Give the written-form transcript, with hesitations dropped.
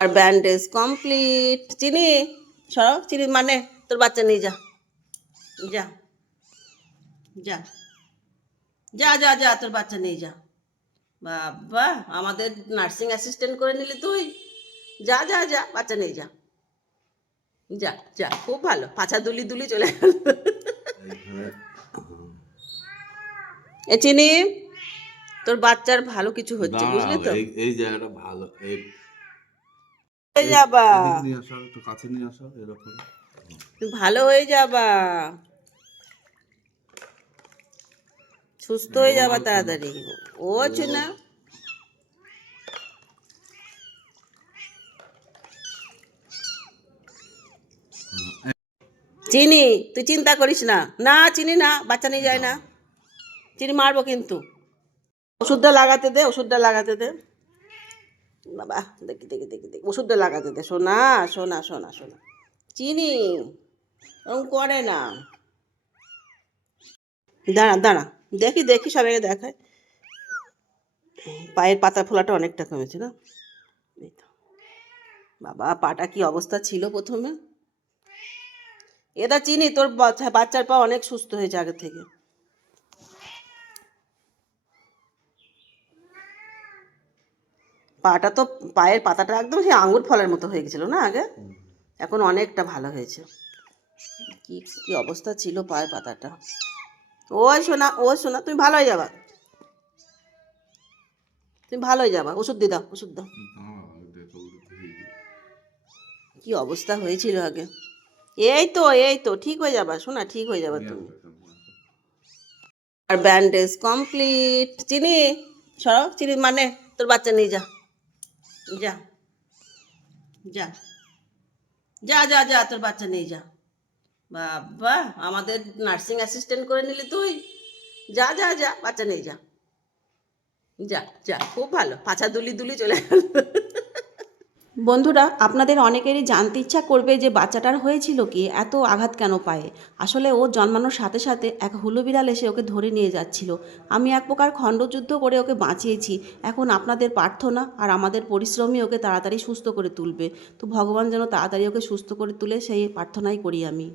আর bandage complete. চিনি সরো, চিনি মানে তোর বাচ্চা নিয়ে যা, যা যা যা যা যা তোর বাচ্চা নিয়ে যা। বাবা, আমাদের নার্সিং অ্যাসিস্ট্যান্ট করে নিলি তুই। যা যা যা, বাচ্চা নিয়ে যা, যা যা। খুব ভালো, পাছা দুলি দুলি চলে গেল। এ চিনি, তোর বাচ্চার ভালো কিছু হচ্ছে, বুঝলি তো? এই জায়গাটা ভালো। হয়ে যাবা, নিয়ে আসো, একটু কাছে নিয়ে আসো, এরকম তুই ভালো হয়ে যাবা, সুস্থ হয়ে যাবা তাড়াতাড়ি। ও চুনা, চিনি তুই চিন্তা করিস না। না চিনি না, বাচ্চা নিয়ে যায় না। চিনি মারবো কিন্তু। ওষুধটা লাগাতে দে, ওষুধটা লাগাতে দে। বাবা, দেখি দেখি দেখি দেখি, ওষুধটা লাগাতে দে। সোনা সোনা সোনা সোনা, চিনি ওরকম করে না। দাঁড়া দাঁড়া, দেখি দেখি, সবাইকে দেখায়। পায়ের পাতা ফোলাটা অনেকটা কমেছে না? এই তো। বাবা, পাটা কি অবস্থা ছিল প্রথমে। এটা চিনি, তোর বাচ্চার পা অনেক সুস্থ হয়েছে আগে থেকে। পাটা তো, পায়ের পাতাটা একদম সেই আঙুর ফলের মতো হয়ে গেছিল না আগে, এখন অনেকটা ভালো হয়েছে। কি কি অবস্থা ছিল পায়ের পাতাটা। ওই শোনা, ও শোনা, তুমি ভালো হয়ে যাবা, তুমি ভালো হয়ে যাবা। ওষুধ দিয়ে দাও, ওষুধ দাও। কি অবস্থা হয়েছিল আগে। এই তো ঠিক হয়ে যাবা শোনা, ঠিক হয়ে যাবা তুমি। আর ব্যান্ডেজ কমপ্লিট। চিনি সরো, চিনি মানে তোর বাচ্চা নিয়ে যা, যা যা যা যা যা, তোর বাচ্চা নিয়ে যা। বাবা, আমাদের নার্সিং অ্যাসিস্ট্যান্ট করে নিলি তুই। যা যা যা, বাচ্চা নিয়ে যা, যা যা। খুব ভালো, পাছা দুলি দুলি চলে গেল। বন্ধুরা, আপনাদের অনেকেরই জানতে ইচ্ছা করবে যে বাচ্চাটার হয়েছিল কি, এত আঘাত কেন পায়ে। আসলে ও জন্মানোর সাথে সাথে এক হুলো বিড়াল এসে ওকে ধরে নিয়ে যাচ্ছিল। আমি এক প্রকার খণ্ডযুদ্ধ করে ওকে বাঁচিয়েছি। এখন আপনাদের প্রার্থনা আর আমাদের পরিশ্রমই ওকে তাড়াতাড়ি সুস্থ করে তুলবে। তো ভগবান যেন তাড়াতাড়ি ওকে সুস্থ করে তুলে, সেই প্রার্থনাই করি আমি।